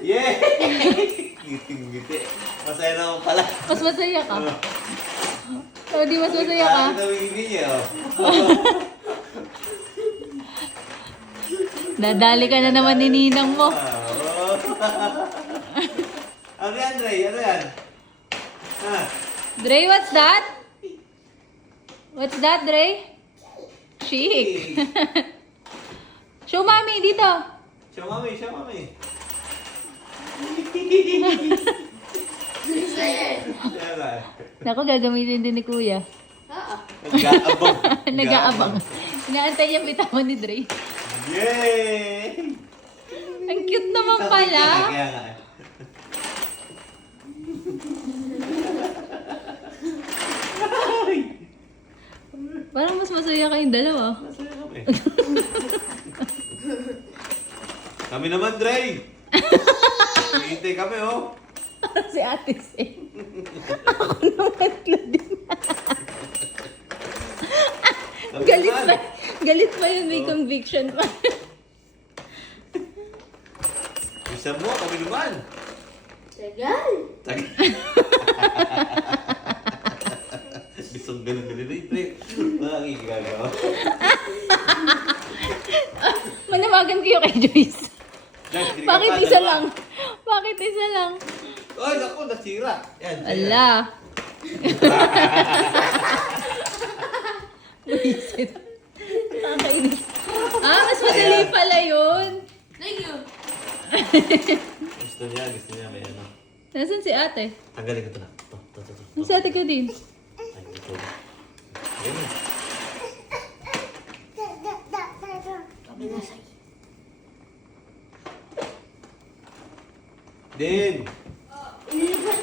Yay! Ngiting-ngiti. Masaya naman pala. Mas masaya ka. O, di mas masaya ka. Bakit ang ibig niya, oh? Dadali ka na naman ni Ninang mo. Ano yan, Dre? Ano yan? Ha? Dre, what's that? What's that, Dre? Chic. Show mami, dito. Siya, mami. Siya, mami. Yan ba? Naku, gagamitin din ni Kuya. Nag-aabang. Nag-aabang. Inaantay niya bitawan ni Dre. Yay! Ang cute naman pala. Kaya nga. Parang mas masaya kayong dalawa. Masaya kami. Kami naman, Dre. Hihintay kami, oh. Si Ate Sen. Ako naman na din. Galit pa. Galit pa yun. May conviction pa. Isa mo, kami naman. Tagal. Bisong ganun din, Dre. Nakikigagawa. Manawagan kayo kay Joyce. Bakit Bakit isa lang? Bakit isa lang? Ay, naku, nasira. Yan, yan. Ala. Buisit. Nakakainis. Mas madali pala yun. Thank you. Gusto niya, may ano. Nasaan si ate? Tanggalin ko ito na. Ito. Nasaan si ate ka din? Ay, ito. Ayun na. Kami na sa'yo. Din!